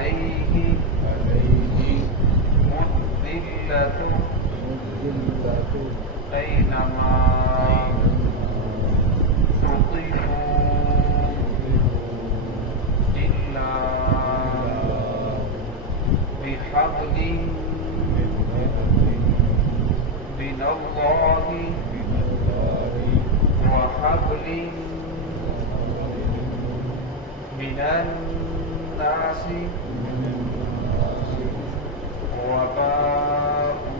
عليه الذلة أينما ثقفوا إلا بحبل من الله وحبل من الناس وباءوا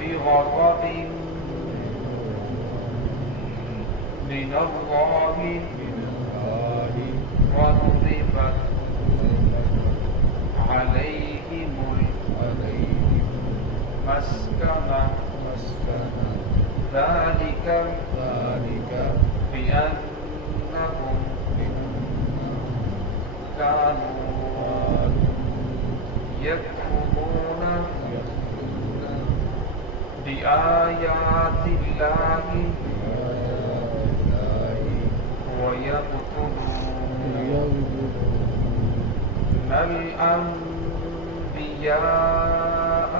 بغضب من الله وضربت عليهم المسكنة ذلك بأنهم كانوا يكفرون بآيات الله ويقتلون الأنبياء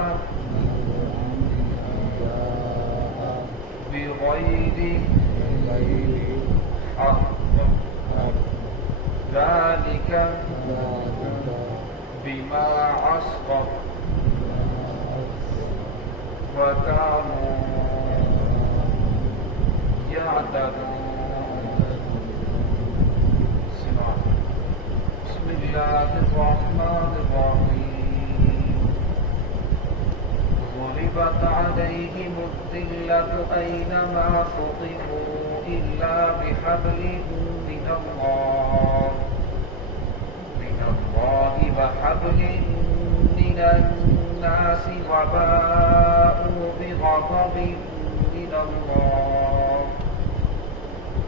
بغير حق ذلك بما عصوا وكانوا يعتدون. بسم الله الرحمن الرحيم. ضربت عليهم الذلة أينما ثقفوا إلا بحبل من الله وحبل من الناس وباءوا بغضب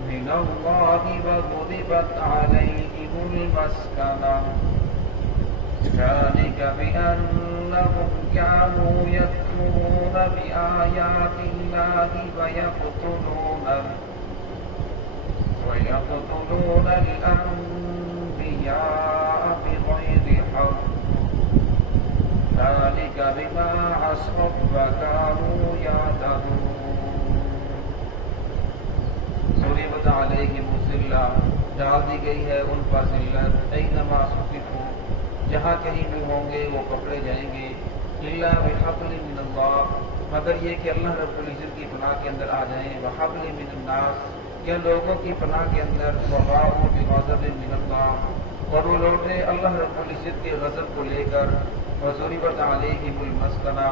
من الله وضربت عليهم المسكنة ذلك بأنهم كانوا يكفرون بآيات الله ويقتلون الأنبياء بغير حق ذلك بما عصوا وكانوا يعتدون. ضربت علیہم الذلہ ڈال دی گئی ہے ان پر ذلت اینما ثقفوا جہاں کہیں بھی ہوں گے وہ پکڑے جائیں گے الا بحبل من اللہ مگر یہ کہ اللہ رب العزت کی پناہ کے اندر آ جائیں وحبل من الناس یا لوگوں کی پناہ کے اندر وباءوا بغضب من اللہ اور وہ لوٹے اللہ رب العزت کے غضب کو لے کر وضربت علیہم المسکنہ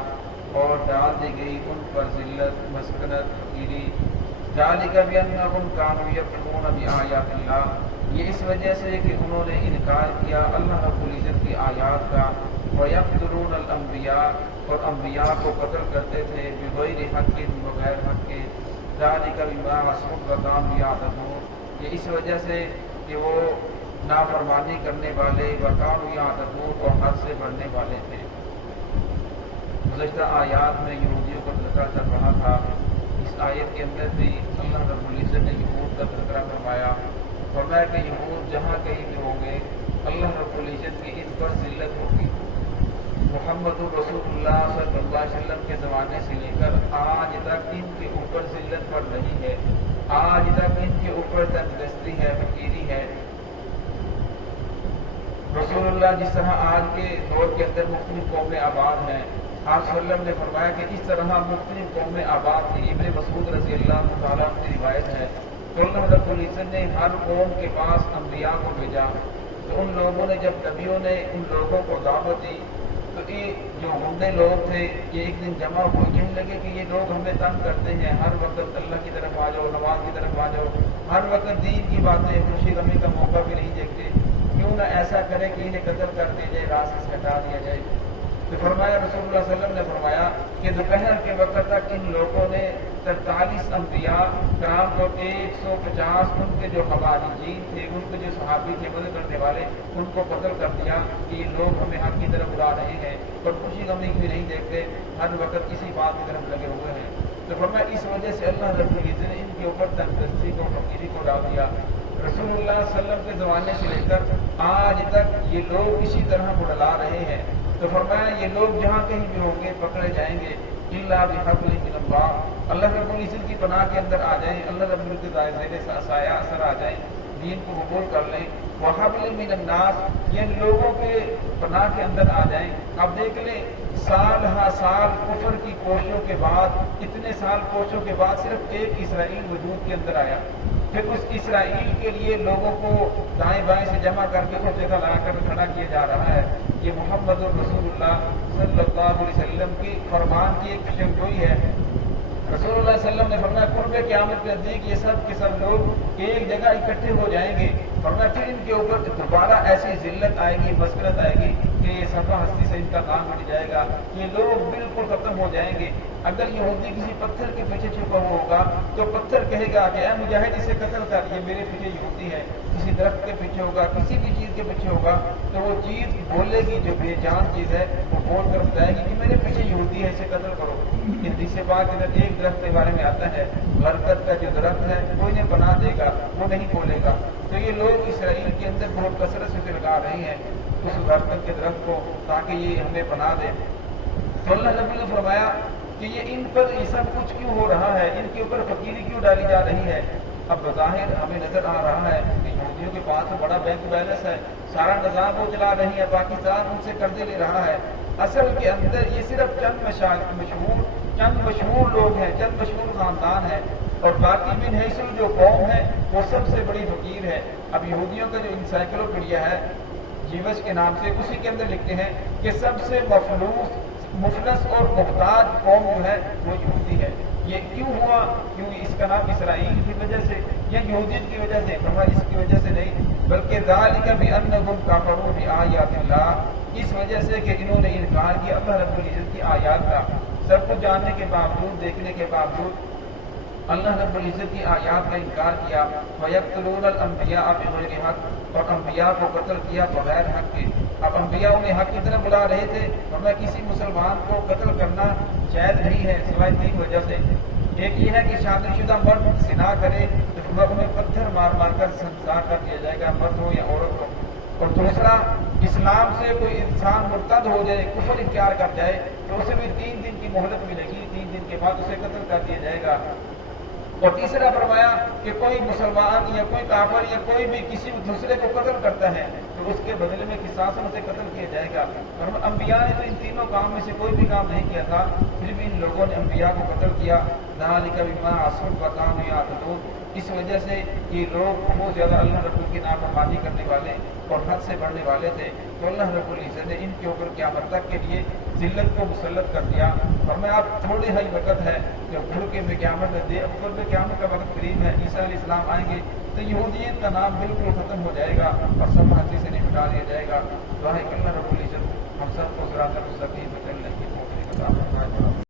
اور ڈال دی گئی ان پر ذلت مسکنت فقیری ذالک بأنہم کانوا یکفرون بآیات اللہ یہ اس وجہ سے کہ انہوں نے انکار کیا اللہ رب العزت کی آیات کا ویقتلون الانبیاء اور انبیاء کو قتل کرتے تھے بغیر حق بغیر حق کے ذالک بما عصوا وکانوا یعتدون یہ اس وجہ سے کہ وہ نافرمانی کرنے والے وکانوا یعتدون اور حد سے بڑھنے والے تھے. گزشتہ آیات میں یہودیوں کا تذکرہ چل رہا تھا. اس آیت کے اندر بھی اللہ رب العزت نے یہود کا تذکرہ فرمایا فرمایا کہ یہود جہاں کہیں بھی ہوں گے اللہ رب العزت کی ان پر ذلت ہوگی. محمد رسول اللہ صلی اللہ علیہ وسلم کے زمانے سے لے کر آج تک ان کے اوپر ذلت پڑ رہی ہے. آج تک ان کے اوپر تنگدستی ہے فقیری ہے. رسول اللہ جس طرح آج کے دور کے اندر مختلف قومیں آباد ہیں آپ صلی اللہ علیہ وسلم نے فرمایا کہ اس طرح مختلف قومیں آباد تھی. ابن مسعود رضی اللہ تعالیٰ عنہ کی روایت ہے تو اللہ رب العزت نے ہر قوم کے پاس انبیاء کو بھیجا تو ان لوگوں نے جب نبیوں نے ان لوگوں کو دعوت دی تو یہ جو غنڈے لوگ تھے یہ ایک دن جمع ہوئے کہنے لگے کہ یہ لوگ ہمیں تنگ کرتے ہیں ہر وقت اللہ کی طرف آ جاؤ نماز کی طرف آ جاؤ ہر وقت دین کی باتیں خوشی غمی کا موقع بھی نہیں دیکھتے کیوں نہ ایسا کرے کہ انہیں قتل کر دیا جائے راستے سے ہٹا دیا جائے. تو فرمایا رسول اللہ صلی اللہ علیہ وسلم نے فرمایا کہ دوپہر کے وقت تک ان لوگوں نے 43 انبیاء کرام کو 150 ان کے جو حواریین تھے ان کے جو صحابی تھے مدد کرنے والے ان کو قتل کر دیا کہ یہ لوگ ہمیں حق کی طرف بلا رہے ہیں اور خوشی غمی بھی نہیں دیکھتے ہر وقت کسی بات کی طرف لگے ہوئے ہیں. تو فرمایا اس وجہ سے اللہ رب العزت نے ان کے اوپر تنگدستی کو فقیری کو ڈال دیا. रसूलुल्लाह सल्लल्लाहु अलैहि वसल्लम के ज़माने से लेकर आज तक ये लोग इसी तरह बुड़ला रहे हैं। तो फरमाया ये लोग जहाँ कहीं भी होंगे पकड़े जाएंगे, इल्ला बिहब्लिन मिनल्लाह, अल्लाह रब्बुल इज़्ज़त की पनाह के अंदर आ जाएं, अल्लाह रब्बुल के ज़ेर साया असर आ जाएं, दीन को कबूल कर लें, वहब्लिन मिनन्नास, ये लोगों के पनाह के अंदर आ जाएं। अब देख लें, साल हा साल कुफर की कोशिशों के बाद, इतने साल कोशिशों के बाद सिर्फ एक इसराइल वजूद के अंदर आया। फिर उस इसराइल के लिए लोगों को दाएं बाएं से जमा करके उस जगह लगाकर खड़ा किया जा रहा है। ये मोहम्मद रसूलुल्लाह सल्लल्लाहु अलैहि वसल्लम की फरमान की एक पेशगोई है। रसूलुल्लाह सल्लल्लाहु अलैहि वसल्लम ने फरमाया कुर्बे क़यामत के नज़दीक ये सब के सब लोग एक जगह इकट्ठे हो जाएंगे। फरमाया फिर इनके ऊपर दोबारा ऐसी जिल्लत आएगी, मस्करत आएगी कि ये सफ़ा हस्ती से इनका काम मिट जाएगा, ये लोग बिल्कुल खत्म हो जाएंगे। अगर यहूदी किसी पत्थर के पीछे छुपा हुआ होगा तो पत्थर कहेगा कि ऐ मुजाहिद इसे कत्ल कर, ये मेरे पीछे यहूदी है। किसी दरख्त के पीछे होगा, किसी भी चीज़ के पीछे होगा तो वो चीज़ बोलेगी, जो बेजान चीज़ है वो बोल कर बताएगी कि मेरे पीछे यहूदी है, इसे कत्ल करो। हदीस पाक के अंदर एक दरख्त के बारे में आता है, बरकत का जो दरख्त है कोई ने बना देगा, वो नहीं बोलेगा। तो ये लोग इसराइल के अंदर बहुत कसरत से लगा रहे हैं उस बरकत के दरख्त को, ताकि ये हमें बना दे। तो अल्लाह रब्बुल ने फरमाया कि ये इन पर ये सब कुछ क्यों हो रहा है, इनके ऊपर फकीरी क्यों डाली जा रही है। अब बज़ाहिर हमें नजर आ रहा है कि यहूदियों के पास तो बड़ा बैंक बैलेंस है, सारा निज़ाम वो चला रही है, पाकिस्तान उनसे कर्जे ले रहा है। असल के अंदर ये सिर्फ चंद मशहूर लोग हैं, चंद मशहूर खानदान है, और बाकी बिन हैसुल जो कौम है वो सबसे बड़ी फकीर है। अब यहूदियों का जो इंसाइक्लोपीडिया है जीवस के नाम से, उसी के अंदर लिखते हैं कि सबसे मुफलस और मुहताज कौम जो है वो यहूदी है। ये क्यों हुआ? क्योंकि इसका नाम इसराइल की वजह से या यहूदियत की वजह से, इसकी वजह से नहीं, बल्कि ज़ालिका बिअन्नहुम कफ़रू बिआयातिल्लाह, इस वजह से कि इन्होंने इनकार किया अल्लाह रब्बुल इज़्ज़त की आयात का। सब कुछ जानने के बावजूद, देखने के बावजूद अल्लाह रब्बुल इज़्ज़त की आयात का इनकार किया। वयक़्तुलूनल अंबिया बिग़ैरि हक़, और अंबिया को कत्ल किया बगैर हक के। अब अंबिया उन्हें हक की तरफ बुला रहे थे, वरना किसी मुसलमान को कत्ल करना जायज़ नहीं है सिवाय तीन वजह से। एक ये है कि शादीशुदा मर्द ज़िना करे तो उन्हें पत्थर मार मार कर संसार कर दिया जाएगा, मर्द हो या औरत हो। और दूसरा, इस्लाम से कोई इंसान मुर्तद हो जाए, कुफर इख्तियार कर जाए तो उसे भी 3 दिन की मोहलत मिलेगी, 3 दिन के बाद उसे कत्ल कर दिया जाएगा। और तीसरा फरमाया कि कोई मुसलमान या कोई काफिर या कोई भी किसी दूसरे को कत्ल करता है तो उसके बदले में किसासन से कत्ल किया जाएगा। और अंबिया ने तो इन तीनों काम में से कोई भी काम नहीं किया था, फिर भी इन लोगों ने अंबिया को कत्ल किया। ज़ालिका बिमा असू व कानू याअतदून, इस वजह से ये लोग बहुत ज़्यादा अल्लाह रब्बुल की नाफरमानी करने वाले और हद से बढ़ने वाले थे। तो अल्लाह रब्बुल इज़्ज़त ने इनके ऊपर क़यामत तक के लिए जिल्लत को मुसल्लत कर दिया। और मैं आप थोड़े ही वक्त है जब घुड़ के में क़यामत में दे, अब में क़यामत का वक्त करीब है, ईसा अलैहिस्सलाम आएंगे तो यहूदियत का नाम बिल्कुल ख़त्म हो जाएगा और सब हाथी से नहीं मिटा दिया जाएगा। दुआ है कि अल्लाह रब्बुल इज़्ज़त हम सबको सिरातल मुस्तक़ीम पे चलने की तौफ़ीक़ अता फरमाए।